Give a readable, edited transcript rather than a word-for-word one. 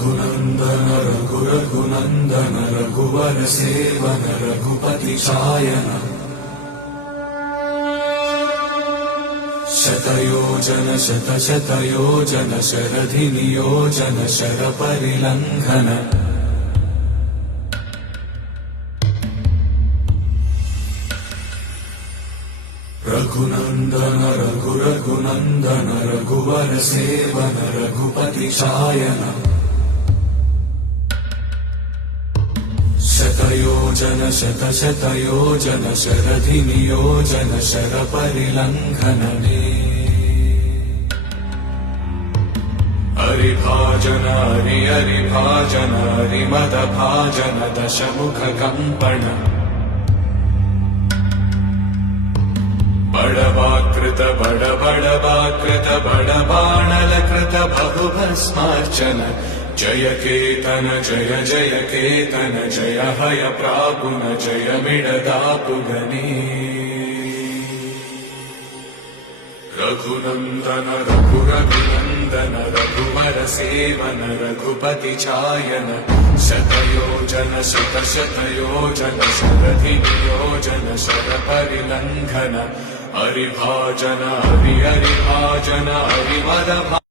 रघुनन्दन रघुनन्दन रघुवर सेवन रघुपति चायन शतयोजन शतशतयोजन शरधि नियोजन शरपरिलङ्घन रघुनन्दन रघुनन्दन रघुवर सेवन रघुपति चायन शतयोजन शतशतयोजन शरधि नियोजन शरपरिलङ्घन हरिभाजन हरिभाजन हरिमदभाजन दशमुख कम्पण बड़वाकृत बड़बाणलकृत बहुभस्मार्चन जय केतन जय जय केतन जय हय प्रापुन जय मिडदापुगनी रघुनन्दन रघुनन्दन रघुवर सेवन रघुपति चायन शतयोजन शतशतयोजन शरधि नियोजन शरपरिलङ्घन हरिभाजन हरिभाजन हरिमदभाजन